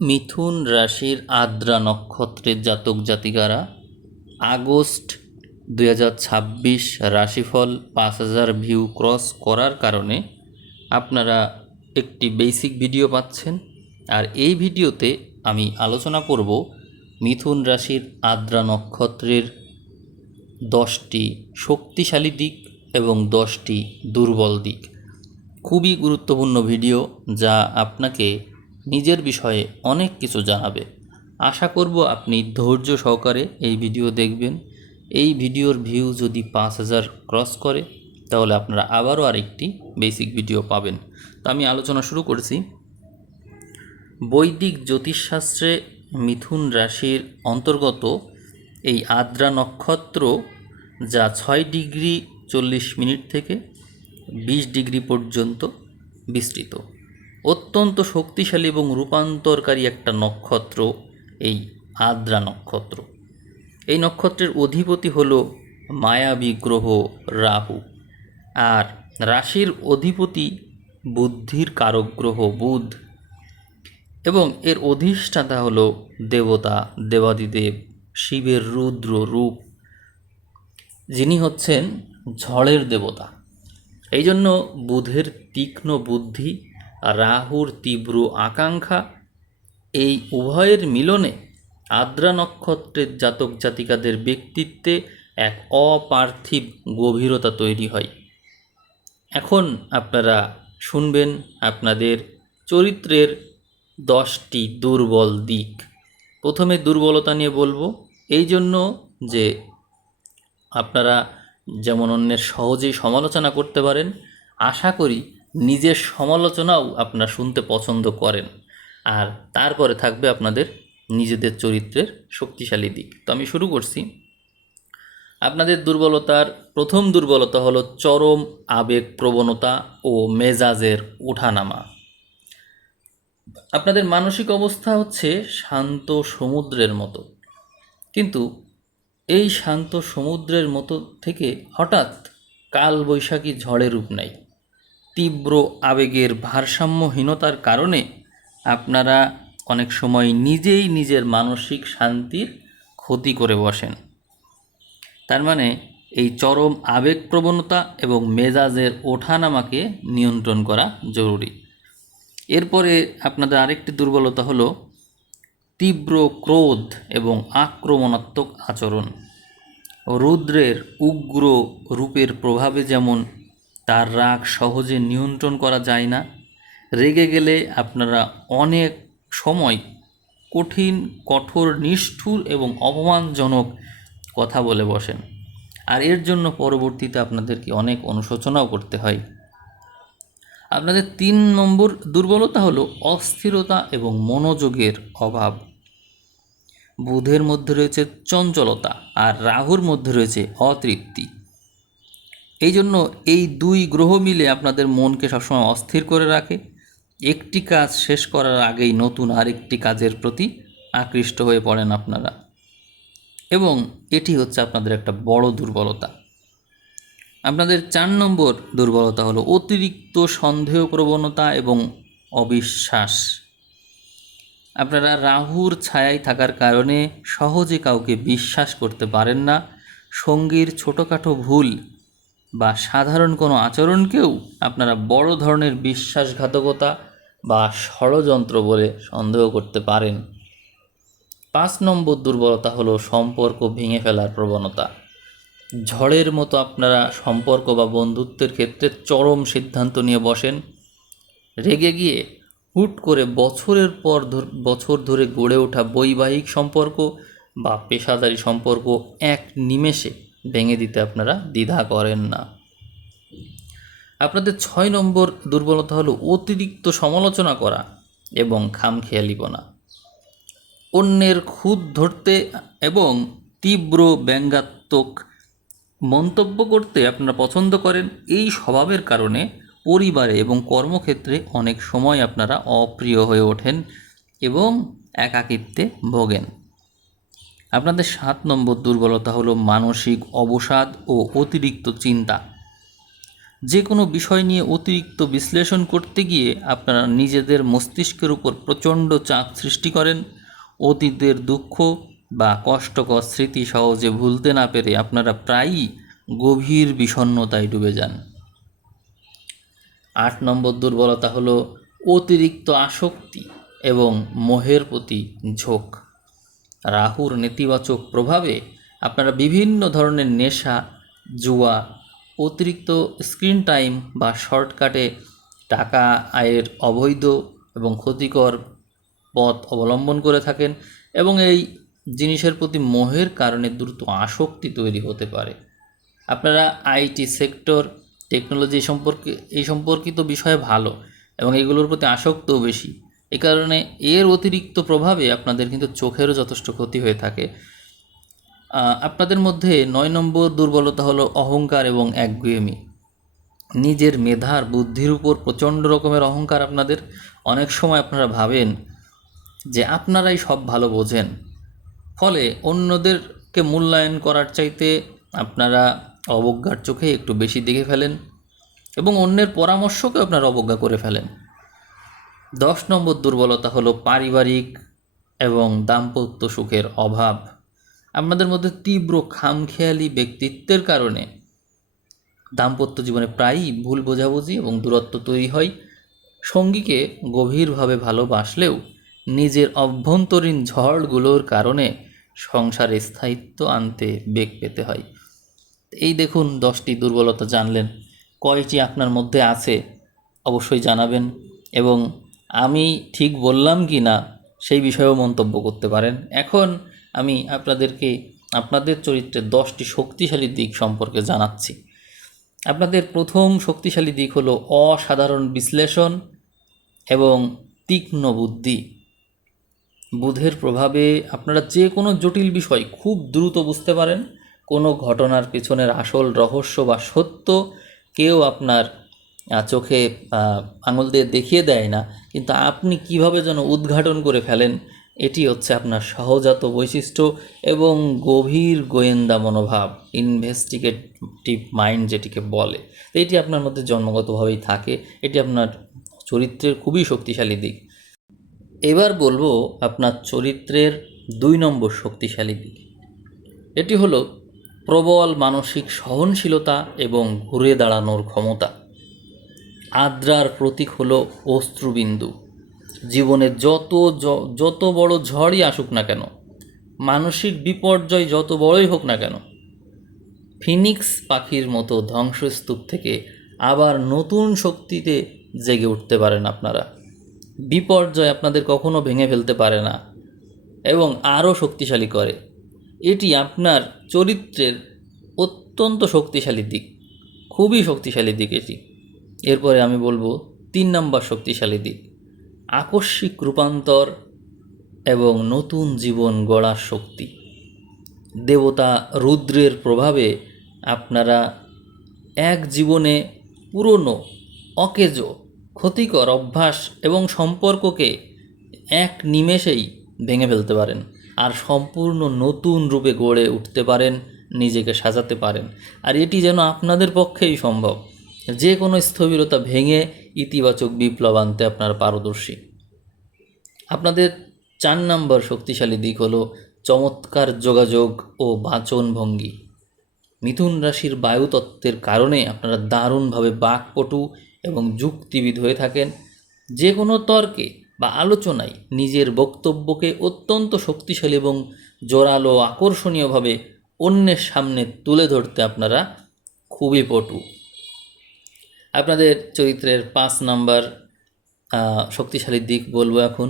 মিথুন রাশির আদ্রা নক্ষত্রের জাতক জাতিকারা আগস্ট 2026 রাশিফল 5000 ভিউ ক্রস করার কারণে আপনারা একটি বেসিক ভিডিও পাচ্ছেন। আর এই ভিডিওতে আমি আলোচনা করব মিথুন রাশির আদ্রা নক্ষত্রের 10টি শক্তিশালী দিক এবং 10টি দুর্বল দিক। খুবই গুরুত্বপূর্ণ ভিডিও, যা আপনাকে নিজের বিষয়ে অনেক কিছু জানাবে। আশা করব আপনি ধৈর্য সহকারে এই ভিডিও দেখবেন। এই ভিডিওর ভিউ যদি 5000 ক্রস করে তাহলে আপনারা আবারও আরেকটি বেসিক ভিডিও পাবেন। তো আমি আলোচনা শুরু করছি। বৈদিক জ্যোতিষশাস্ত্রে মিথুন রাশির অন্তর্গত এই আদ্রা নক্ষত্র, যা 6 ডিগ্রি 40 মিনিট থেকে 20 ডিগ্রি পর্যন্ত বিস্তৃত, অত্যন্ত শক্তিশালী এবং রূপান্তরকারী একটা নক্ষত্র এই আদ্রা নক্ষত্র। এই নক্ষত্রের অধিপতি হল মায়াবী গ্রহ রাহু, আর রাশির অধিপতি বুদ্ধির কারক গ্রহ বুধ, এবং এর অধিষ্ঠাতা হল দেবতা দেবাদিদেব শিবের রুদ্র রূপ, যিনি হচ্ছেন ঝড়ের দেবতা। এই জন্য বুধের তীক্ষ্ণ বুদ্ধি আর রাহুর তীব্র আকাঙ্ক্ষা, এই উভয়ের মিলনে আদ্রা নক্ষত্রের জাতক জাতিকাদের ব্যক্তিত্বে এক অপার্থিব গভীরতা তৈরি হয়। এখন আপনারা শুনবেন আপনাদের চরিত্রের 10টি দুর্বল দিক। প্রথমে দুর্বলতা নিয়ে বলবো, এই জন্য যে আপনারা যেমন অন্যের সহজেই সমালোচনা করতে পারেন, আশা করি নিজের সমালোচনাও আপনারা শুনতে পছন্দ করেন। আর তারপরে থাকবে আপনাদের নিজেদের চরিত্রের শক্তিশালী দিক। তো আমি শুরু করছি। আপনাদের দুর্বলতার প্রথম দুর্বলতা হলো চরম আবেগ প্রবণতা ও মেজাজের ওঠানামা। আপনাদের মানসিক অবস্থা হচ্ছে শান্ত সমুদ্রের মতো, কিন্তু এই শান্ত সমুদ্রের মতো থেকে হঠাৎ কালবৈশাখী ঝড়ের রূপ নেয়। তীব্র আবেগের ভারসাম্যহীনতার কারণে আপনারা অনেক সময় নিজেই নিজের মানসিক শান্তির ক্ষতি করে বসেন। তার মানে এই চরম আবেগপ্রবণতা এবং মেজাজের ওঠানামাকে নিয়ন্ত্রণ করা জরুরি। এরপরে আপনাদের আরেকটি দুর্বলতা হলো তীব্র ক্রোধ এবং আক্রমণাত্মক আচরণ। রুদ্রের উগ্র রূপের প্রভাবে যেমন তার রাগ সহজে নিয়ন্ত্রণ করা যায় না, রেগে গেলে আপনারা অনেক সময় কঠিন, কঠোর, নিষ্ঠুর এবং অপমানজনক কথা বলে বসেন, আর এর জন্য পরবর্তীতে আপনাদেরকে অনেক অনুশোচনাও করতে হয়। আপনাদের 3 নম্বর দুর্বলতা হলো অস্থিরতা এবং মনোযোগের অভাব। বুধের মধ্যে রয়েছে চঞ্চলতা আর রাহুর মধ্যে রয়েছে অতৃপ্তি। এই জন্য এই 2 গ্রহ মিলে আপনাদের মনকে সবসময় অস্থির করে রাখে। একটি কাজ শেষ করার আগেই নতুন আরেকটি কাজের প্রতি আকৃষ্ট হয়ে পড়েন আপনারা, এবং এটি হচ্ছে আপনাদের একটা বড় দুর্বলতা। আপনাদের 4 নম্বর দুর্বলতা হলো অতিরিক্ত সন্দেহ প্রবণতা এবং অবিশ্বাস। আপনারা রাহুর ছায়ায় থাকার কারণে সহজে কাউকে বিশ্বাস করতে পারেন না। সঙ্গীর ছোটোখাটো ভুল বা সাধারণ কোনো আচরণকেও আপনারা বড় ধরনের বিশ্বাসঘাতকতা বা ষড়যন্ত্র বলে সন্দেহ করতে পারেন। 5 নম্বর দুর্বলতা হলো সম্পর্ক ভেঙে ফেলার প্রবণতা। ঝড়ের মতো আপনারা সম্পর্ক বা বন্ধুত্বের ক্ষেত্রে চরম সিদ্ধান্ত নিয়ে বসেন। রেগে গিয়ে হুট করে বছরের পর বছর ধরে গড়ে ওঠা বৈবাহিক সম্পর্ক বা পেশাদারি সম্পর্ক এক নিমেষে ভেঙে দিতে আপনারা দ্বিধা করেন না। আপনাদের 6 নম্বর দুর্বলতা হলো অতিরিক্ত সমালোচনা করা এবং খামখেয়ালিপনা। অন্যের খুঁত ধরতে এবং তীব্র ব্যঙ্গাত্মক মন্তব্য করতে আপনারা পছন্দ করেন। এই স্বভাবের কারণে পরিবারে এবং কর্মক্ষেত্রে অনেক সময় আপনারা অপ্রিয় হয়ে ওঠেন এবং একাকিত্বে ভোগেন। আপনাদের 7 নম্বর দুর্বলতা হলো মানসিক অবসাদ ও অতিরিক্ত চিন্তা। যে কোনো বিষয় নিয়ে অতিরিক্ত বিশ্লেষণ করতে গিয়ে আপনারা নিজেদের মস্তিষ্কের উপর প্রচণ্ড চাপ সৃষ্টি করেন। অতীতের দুঃখ বা কষ্টকর স্মৃতি সহজে ভুলতে না পেরে আপনারা প্রায়ই গভীর বিষণ্ণতায় ডুবে যান। 8 নম্বর দুর্বলতা হলো অতিরিক্ত আসক্তি এবং মোহের প্রতি ঝোঁক। রাহুর নেতিবাচক প্রভাবে আপনারা বিভিন্ন ধরনের নেশা, জুয়া, অতিরিক্ত স্ক্রিন টাইম বা শর্টকাটে টাকা আয়ের অবৈধ এবং ক্ষতিকর পথ অবলম্বন করে থাকেন এবং এই জিনিসের প্রতি মোহের কারণে দ্রুত আসক্তি তৈরি হতে পারে। আপনারা আইটি সেক্টর, টেকনোলজি এই সম্পর্কিত বিষয়ে ভালো এবং এগুলোর প্রতি আসক্তও বেশি। এই কারণে এর অতিরিক্ত প্রভাবে আপনাদের কিন্তু চোখেরও যথেষ্ট ক্ষতি হয়ে থাকে। আপনাদের মধ্যে 9 নম্বর দুর্বলতা হলো অহংকার এবং একগুঁয়েমি। নিজের মেধার বুদ্ধির উপর প্রচণ্ড রকমের অহংকার আপনাদের। অনেক সময় আপনারা ভাবেন যে আপনারাই সব ভালো বোঝেন, ফলে অন্যদেরকে মূল্যায়ন করার চাইতে আপনারা অবজ্ঞার চোখে একটু বেশি দেখে ফেলেন এবং অন্যের পরামর্শকে আপনারা অবজ্ঞা করে ফেলেন। 10 নম্বর দুর্বলতা হলো পারিবারিক এবং দাম্পত্য সুখের অভাব। আপনাদের মধ্যে তীব্র খামখেয়ালি ব্যক্তিত্বের কারণে দাম্পত্য জীবনে প্রায়ই ভুল বোঝাবুঝি এবং দূরত্ব তৈরি হয়। সঙ্গীকে গভীরভাবে ভালোবাসলেও নিজের অভ্যন্তরীণ ঝড়গুলোর কারণে সংসারে স্থায়িত্ব আনতে বেগ পেতে হয়। এই দেখুন 10টি দুর্বলতা জানলেন। কয়টি আপনার মধ্যে আছে অবশ্যই জানাবেন এবং আমি ঠিক বললাম কি না সেই বিষয়েও মন্তব্য করতে পারেন। এখন আমি আপনাদেরকে আপনাদের চরিত্রের 10টি শক্তিশালী দিক সম্পর্কে জানাচ্ছি। আপনাদের প্রথম শক্তিশালী দিক হলো অসাধারণ বিশ্লেষণ এবং তীক্ষ্ণ বুদ্ধি। বুধের প্রভাবে আপনারা যে কোনো জটিল বিষয় খুব দ্রুত বুঝতে পারেন। কোনো ঘটনার পেছনের আসল রহস্য বা সত্য কেউ আপনার চোখে আঙুল দিয়ে দেখিয়ে দেয় না, কিন্তু আপনি কিভাবে যেন উদ্ঘাটন করে ফেলেন, এটি হচ্ছে আপনার সহজাত বৈশিষ্ট্য এবং গভীর গোয়েন্দা মনোভাব, ইনভেস্টিগেটিভ মাইন্ড যেটিকে বলে। এটি আপনার মধ্যে জন্মগতভাবেই থাকে। এটি আপনার চরিত্রের খুবই শক্তিশালী দিক। এবার বলবো আপনার চরিত্রের 2 নম্বর শক্তিশালী দিক। এটি হলো প্রবল মানসিক সহনশীলতা এবং ঘুরে দাঁড়ানোর ক্ষমতা। আদ্রার প্রতীক হলো অশ্রুবিন্দু। জীবনে যত বড় ঝড়ই আসুক না কেন, মানসিক বিপর্যয় যত বড়ই হোক না কেন, ফিনিক্স পাখির মতো ধ্বংসস্তূপ থেকে আবার নতুন শক্তিতে জেগে উঠতে পারেন আপনারা। বিপর্যয় আপনাদের কখনো ভেঙে ফেলতে পারে না এবং আরও শক্তিশালী করে। এটি আপনার চরিত্রের অত্যন্ত শক্তিশালী দিক, খুবই শক্তিশালী দিক এটি। এরপরে আমি বলবো 3 নম্বর শক্তিশালী দিক, আকস্মিক রূপান্তর এবং নতুন জীবন গড়ার শক্তি। দেবতা রুদ্রের প্রভাবে আপনারা এক জীবনে পুরনো, অকেজো, ক্ষতিকর অভ্যাস এবং সম্পর্ককে এক নিমেষেই ভেঙে ফেলতে পারেন আর সম্পূর্ণ নতুন রূপে গড়ে উঠতে পারেন, নিজেকে সাজাতে পারেন। আর এটি যেন আপনাদের পক্ষেই সম্ভব। যে কোনো স্থবিরতা ভেঙে ইতিবাচক বিপ্লব আনতে আপনারা পারদর্শী। আপনাদের 4 নম্বর শক্তিশালী দিক হলো চমৎকার যোগাযোগ ও বাচনভঙ্গি। মিথুন রাশির বায়ুতত্ত্বের কারণে আপনারা দারুণভাবে বাকপটু এবং যুক্তিবিদ হয়ে থাকেন। যে কোনো তর্কে বা আলোচনায় নিজের বক্তব্যকে অত্যন্ত শক্তিশালী এবং জোরালো আকর্ষণীয়ভাবে অন্যের সামনে তুলে ধরতে আপনারা খুবই পটু। আপনাদের চরিত্রের 5 নম্বর শক্তিশালী দিক বলবো এখন।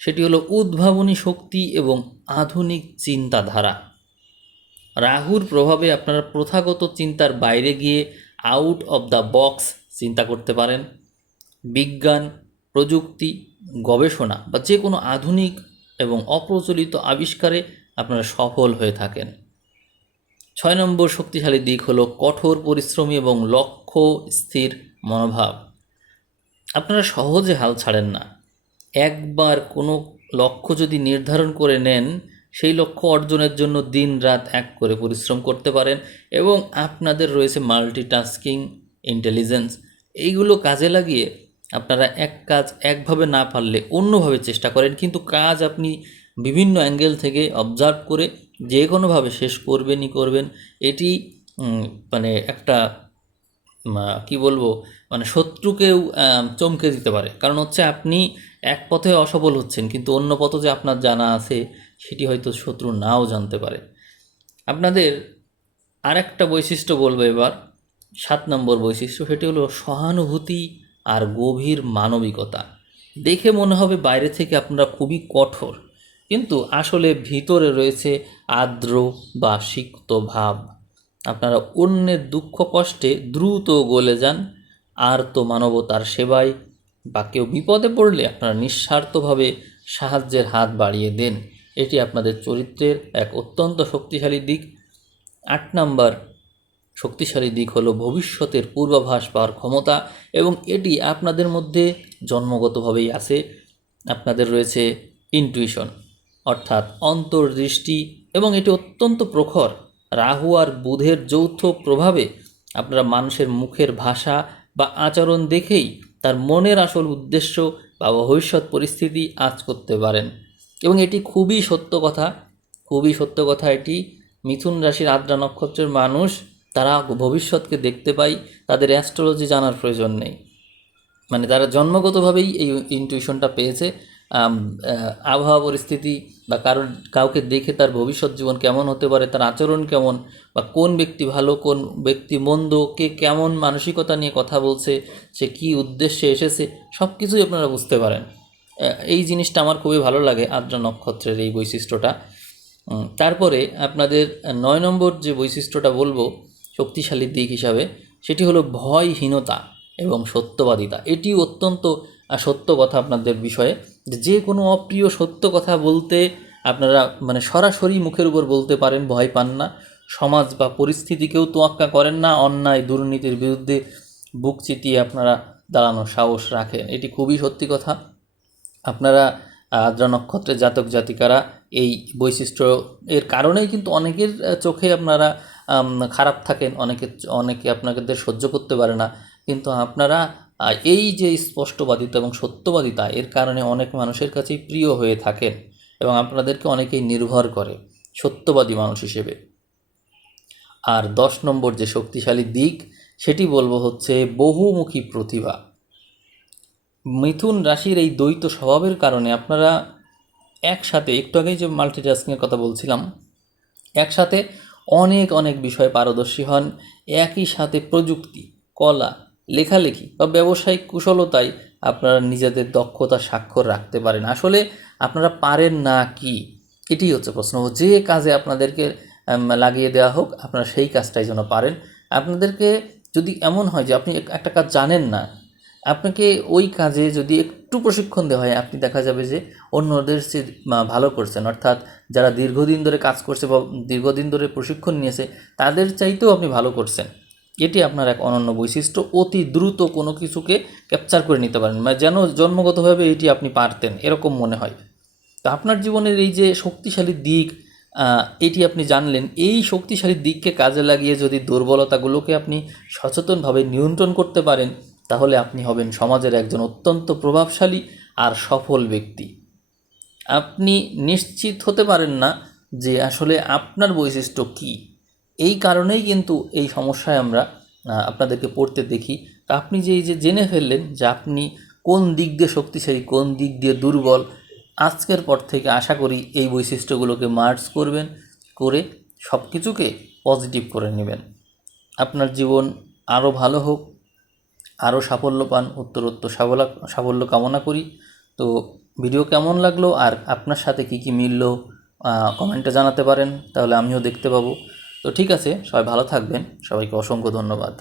সেটি হলো উদ্ভাবনী শক্তি এবং আধুনিক চিন্তাধারা। রাহুর প্রভাবে আপনারা প্রথাগত চিন্তার বাইরে গিয়ে আউট অফ দ্য বক্স চিন্তা করতে পারেন। বিজ্ঞান, প্রযুক্তি, গবেষণা বা যে কোনো আধুনিক এবং অপ্রচলিত আবিষ্কারে আপনারা সফল হয়ে থাকেন। 6 নম্বর শক্তিশালী দিক হলো কঠোর পরিশ্রমী এবং লক্ষ্য স্থির মনোভাব। আপনারা সহজে হাল ছাড়েন না। একবার কোনো লক্ষ্য যদি নির্ধারণ করে নেন, সেই লক্ষ্য অর্জনের জন্য দিন রাত এক করে পরিশ্রম করতে পারেন এবং আপনাদের রয়েছে মাল্টিটাস্কিং ইন্টেলিজেন্স, এইগুলো কাজে লাগিয়ে আপনারা এক কাজ একভাবে না পারলে অন্যভাবে চেষ্টা করেন, কিন্তু কাজ আপনি বিভিন্ন অ্যাঙ্গেল থেকে অবজার্ভ করে যে কোনোভাবে শেষ করবেনই করবেন। এটি মানে একটা কি বলবো, মানে শত্রুকেও চমকে দিতে পারে। কারণ হচ্ছে আপনি এক পথে অসফল হচ্ছেন, কিন্তু অন্য পথ যে আপনার জানা আছে সেটি হয়তো শত্রু নাও জানতে পারে। আপনাদের আরেকটা বৈশিষ্ট্য বলবো এবার, 7 নম্বর বৈশিষ্ট্য, সেটি হলো সহানুভূতি আর গভীর মানবিকতা। দেখে মনে হবে বাইরে থেকে আপনারা খুবই কঠোর, কিন্তু আসলে ভিতরে রয়েছে আর্দ্র বা সিক্ত ভাব। আপনারা অন্যের দুঃখ কষ্টে দ্রুত গলে যান, আর তো মানবতার সেবায় বা কেউ বিপদে পড়লে আপনারা নিঃস্বার্থভাবে সাহায্যের হাত বাড়িয়ে দেন। এটি আপনাদের চরিত্রের এক অত্যন্ত শক্তিশালী দিক। 8 নাম্বার শক্তিশালী দিক হলো ভবিষ্যতের পূর্বাভাস পাওয়ার ক্ষমতা, এবং এটি আপনাদের মধ্যে জন্মগতভাবেই আছে। আপনাদের রয়েছে ইনটুইশন, অর্থাৎ অন্তর্দৃষ্টি, এবং এটি অত্যন্ত প্রখর। রাহু আর বুধের যৌথ প্রভাবে আপনারা মানুষের মুখের ভাষা বা আচরণ দেখেই তার মনের আসল উদ্দেশ্য বা ভবিষ্যৎ পরিস্থিতি আঁচ করতে পারেন। এবং এটি খুবই সত্য কথা, খুবই সত্য কথা এটি। মিথুন রাশির আদ্রা নক্ষত্রের মানুষ, তারা ভবিষ্যৎকে দেখতে পায়, তাদের অ্যাস্ট্রোলজি জানার প্রয়োজন নেই। মানে তারা জন্মগতভাবেই এই ইনটিউশনটা পেয়েছে। আবহাওয়া পরিস্থিতি বা কাউকে দেখে তার ভবিষ্যৎ জীবন কেমন হতে পারে, তার আচরণ কেমন, বা কোন ব্যক্তি ভালো কোন ব্যক্তি মন্দ, কে কেমন মানসিকতা নিয়ে কথা বলছে, সে কী উদ্দেশ্যে এসেছে, সব কিছুই আপনারা বুঝতে পারেন। এই জিনিসটা আমার খুবই ভালো লাগে আদ্রা নক্ষত্রের এই বৈশিষ্ট্যটা। তারপরে আপনাদের 9 নম্বর যে বৈশিষ্ট্যটা বলবো শক্তিশালী দিক হিসাবে, সেটি হলো ভয়হীনতা এবং সত্যবাদিতা। এটি অত্যন্ত সত্য কথা আপনাদের বিষয়ে, যে কোনো অপ্রিয় সত্য কথা বলতে আপনারা মানে সরাসরি মুখের উপর বলতে পারেন, ভয় পান না। সমাজ বা পরিস্থিতিকেও তোয়াক্কা করেন না, অন্যায় দুর্নীতির বিরুদ্ধে বুক চিতিয়ে আপনারা দাঁড়ানোর সাহস রাখেন। এটি খুবই সত্যি কথা। আপনারা আদ্রা নক্ষত্রের জাতক জাতিকারা এই বৈশিষ্ট্য এর কারণেই কিন্তু অনেকের চোখে আপনারা খারাপ থাকেন, অনেকে আপনাদের সহ্য করতে পারে না, কিন্তু আপনারা এই যে স্পষ্টবাদিতা এবং সত্যবাদিতা, এর কারণে অনেক মানুষের কাছেই প্রিয় হয়ে থাকেন, এবং আপনাদেরকে অনেকেই নির্ভর করে সত্যবাদী মানুষ হিসেবে। আর 10 নম্বর যে শক্তিশালী দিক সেটি বলবো হচ্ছে বহুমুখী প্রতিভা। মিথুন রাশির এই দ্বৈত স্বভাবের কারণে আপনারা একসাথে, একটু আগেই যে মাল্টিটাস্কিংয়ের কথা বলছিলাম, একসাথে অনেক অনেক বিষয়ে পারদর্শী হন। একই সাথে প্রযুক্তি, কলা, লেখালেখি বা ব্যবসায়িক কুশলতায় আপনারা নিজেদের দক্ষতা স্বাক্ষর রাখতে পারেন। আসলে আপনারা পারেন না কি, এটি হচ্ছে প্রশ্ন। যে কাজে আপনাদেরকে লাগিয়ে দেওয়া হোক, আপনারা সেই কাজটাই যেন পারেন। আপনাদেরকে যদি এমন হয় যে আপনি একটা কাজ জানেন না, আপনাকে ওই কাজে যদি একটু প্রশিক্ষণ দেওয়া হয়, আপনি দেখা যাবে যে অন্যদের চেয়ে ভালো করছেন। অর্থাৎ যারা দীর্ঘদিন ধরে কাজ করছে বা দীর্ঘদিন ধরে প্রশিক্ষণ নিয়েছে, তাদের চাইতেও আপনি ভালো করছেন। এটি আপনার এক অনন্য বৈশিষ্ট্য। অতি দ্রুত কোনো কিছুকে ক্যাপচার করে নিতে পারেন, মানে যেন জন্মগতভাবে এটি আপনি পারতেন, এরকম মনে হয়। তো আপনার জীবনের এই যে শক্তিশালী দিক, এটি আপনি জানলেন। এই শক্তিশালী দিককে কাজে লাগিয়ে যদি দুর্বলতাগুলোকে আপনি সচেতনভাবে নিয়ন্ত্রণ করতে পারেন, তাহলে আপনি হবেন সমাজের একজন অত্যন্ত প্রভাবশালী আর সফল ব্যক্তি। আপনি নিশ্চিত হতে পারেন না যে আসলে আপনার বৈশিষ্ট্য কী। এই কারণেই কিন্তু এই সমস্যায় আমরা আপনাদেরকে পড়তে দেখি। তা আপনি যে এই যে জেনে ফেললেন যে আপনি কোন দিক দিয়ে শক্তিশালী, কোন দিক দিয়ে দুর্বল, আজকের পর থেকে আশা করি এই বৈশিষ্ট্যগুলোকে মার্জ করবেন, করে সব কিছুকে পজিটিভ করে নেবেন। আপনার জীবন আরও ভালো হোক, আরও সাফল্য পান, উত্তরোত্তর সাফল্য কামনা করি। তো ভিডিও কেমন লাগলো আর আপনার সাথে কি কি মিললো কমেন্টে জানাতে পারেন, তাহলে আমিও দেখতে পাবো। তো ঠিক আছে, সবাই ভালো থাকবেন, সবাইকে অসংখ্য ধন্যবাদ।